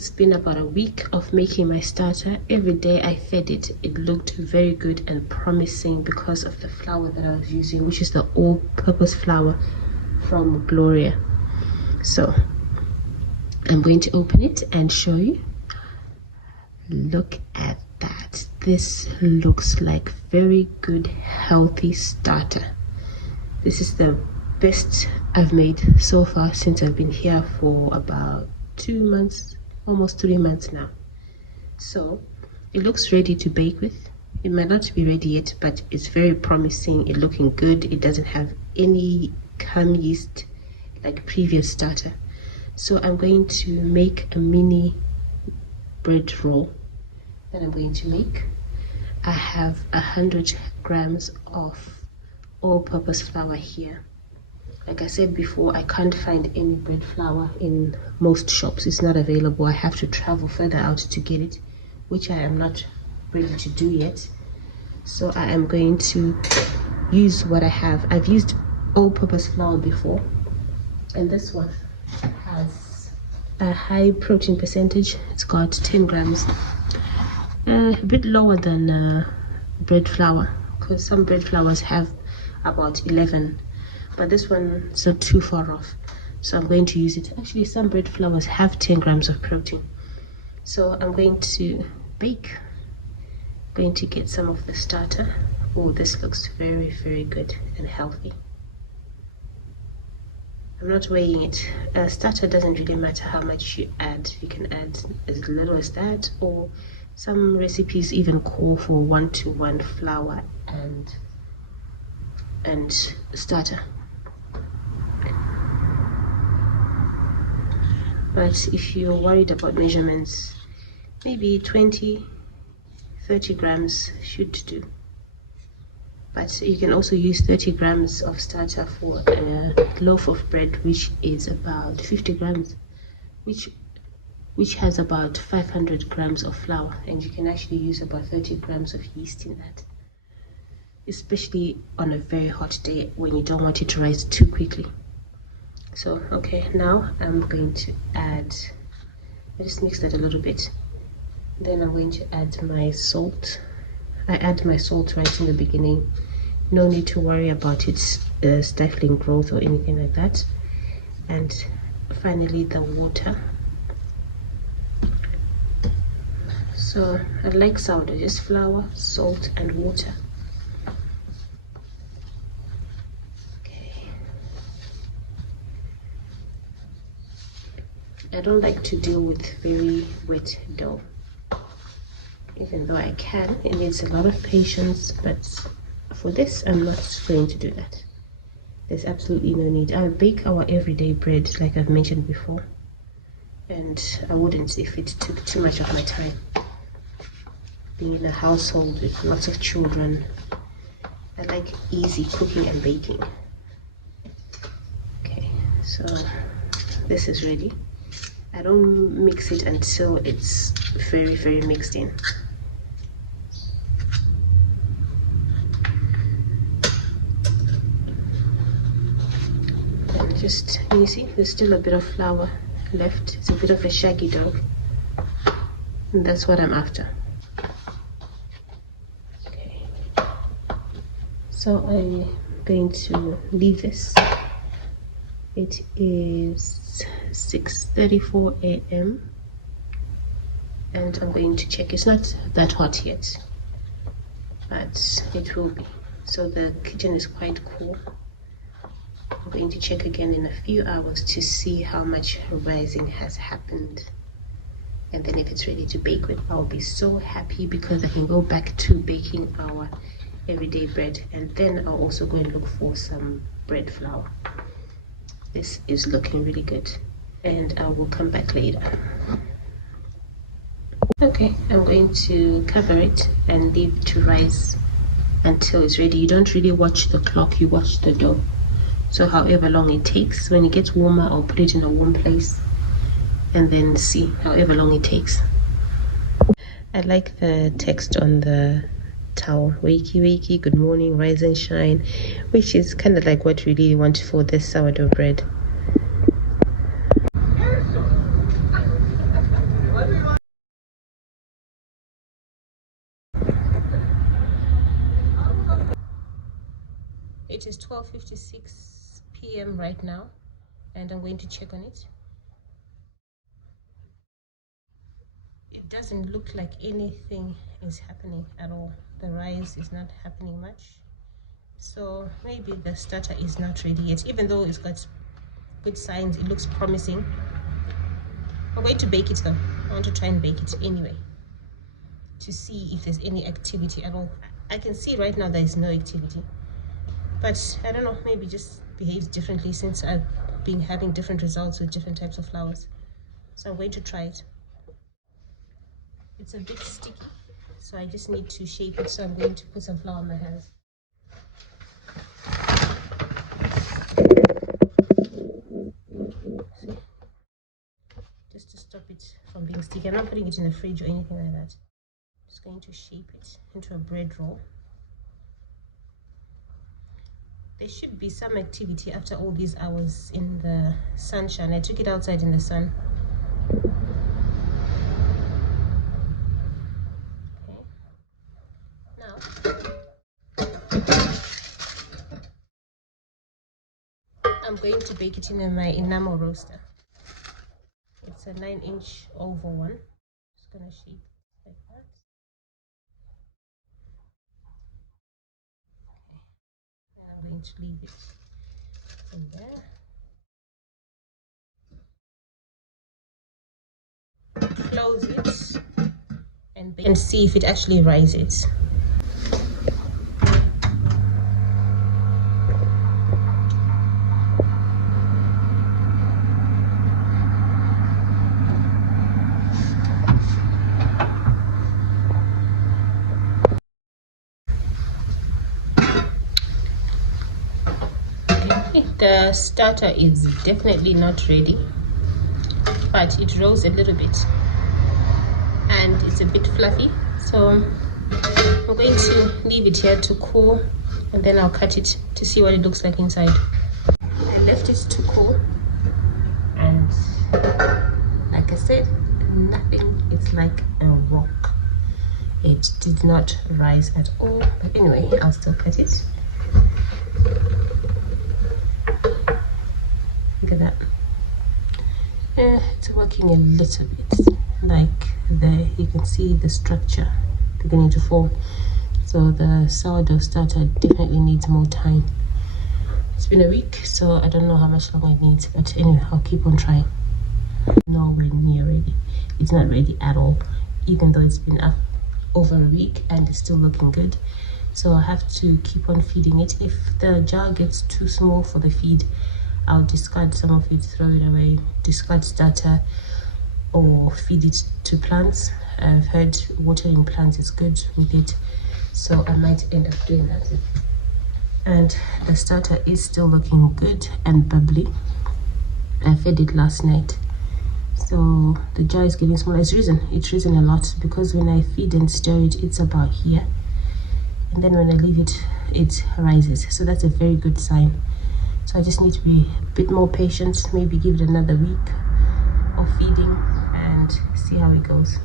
It's been about a week of making my starter. Every day I fed it. It looked very good and promising because of the flour that I was using, which is the all-purpose flour from Gloria. So I'm going to open it and show you. Look at that. This looks like very good, healthy starter. This is the best I've made so far since I've been here for about 2 months, almost 3 months now. So it looks ready to bake with. It might not be ready yet, but it's very promising. It's looking good. It doesn't have any kahm yeast like previous starter. So I'm going to make a mini bread roll that I'm going to make. I have 100 grams of all-purpose flour here. Like I said before, I can't find any bread flour in most shops. It's not available. I have to travel further out to get it, which I am not ready to do yet. So I am going to use what I have. I've used all-purpose flour before, and this one has a high protein percentage. It's got 10 grams, a bit lower than bread flour, because some bread flours have about 11, but this one is not too far off. So I'm going to use it. Actually, some bread flours have 10 grams of protein. So I'm going to bake. I'm going to get some of the starter. Oh, this looks very, very good and healthy. I'm not weighing it. Starter doesn't really matter how much you add. You can add as little as that, or some recipes even call for 1-to-1 flour and starter. But if you're worried about measurements, maybe 20-30 grams should do. But you can also use 30 grams of starter for a loaf of bread, which is about 50 grams, which has about 500 grams of flour, and you can actually use about 30 grams of yeast in that, especially on a very hot day when you don't want it to rise too quickly. So okay, now I'm going to add, I just mix that a little bit, then I'm going to add my salt. I add my salt right in the beginning. No need to worry about it stifling growth or anything like that. And finally the water. So I like sourdough, just flour, salt and water. Okay. I don't like to deal with very wet dough. Even though I can, it needs a lot of patience, but for this I'm not going to do that. There's absolutely no need. I bake our everyday bread like I've mentioned before, and I wouldn't if it took too much of my time. Being in a household with lots of children, I like easy cooking and baking. Okay, so this is ready. I don't mix it until it's very, very mixed in. And just, you see, there's still a bit of flour left. It's a bit of a shaggy dough, and that's what I'm after. Okay, so I'm going to leave this. It is 6:34 a.m. and I'm going to check. It's not that hot yet, but it will be. So the kitchen is quite cool. I'm going to check again in a few hours to see how much rising has happened, and then if it's ready to bake with, I'll be so happy because I can go back to baking our everyday bread, and then I'll also go and look for some bread flour. This is looking really good, and I will come back later. Okay, I'm going to cover it and leave it to rise until it's ready. You don't really watch the clock, you watch the dough. So however long it takes, when it gets warmer, I'll put it in a warm place and then see however long it takes. I like the text on the towel, wakey wakey, good morning, rise and shine, which is kind of like what we really want for this sourdough bread. It is 12:56 p.m. right now, and I'm going to check on it. It doesn't look like anything is happening at all. The rise is not happening much, so maybe the starter is not ready yet, even though it's got good signs. It looks promising. I'm going to bake it though. I want to try and bake it anyway to see if there's any activity at all. I can see right now there is no activity, but I don't know, maybe just behaves differently since I've been having different results with different types of flowers. So I'm going to try it. It's a bit sticky, so I just need to shape it. So I'm going to put some flour on my hands. See? Just to stop it from being sticky. I'm not putting it in the fridge or anything like that. Just going to shape it into a bread roll. There should be some activity after all these hours in the sunshine. I took it outside in the sun. Okay. Now, I'm going to bake it in my enamel roaster. It's a 9-inch oval one. Just gonna shape it like that. Okay. And I'm going to leave it in there. Close it and bake and see if it actually rises. The starter is definitely not ready, but it rose a little bit and it's a bit fluffy, so I'm going to leave it here to cool, and then I'll cut it to see what it looks like inside. I left it to cool, and like I said, nothing. It's like a rock. It did not rise at all, but anyway, I'll still cut it. Look at that. It's working a little bit. Like there, you can see the structure beginning to form. So the sourdough starter definitely needs more time. It's been a week, so I don't know how much longer it needs. But anyway, I'll keep on trying. Nowhere near ready. It's not ready at all, even though it's been up over a week and it's still looking good. So I have to keep on feeding it. If the jar gets too small for the feed, I'll discard some of it, throw it away, discard starter, or feed it to plants. I've heard watering plants is good with it, so I might end up doing that. And the starter is still looking good and bubbly. I fed it last night, so the jar is getting smaller. It's risen a lot, because when I feed and stir it, it's about here, and then when I leave it, it rises. So that's a very good sign. So I just need to be a bit more patient, maybe give it another week of feeding and see how it goes.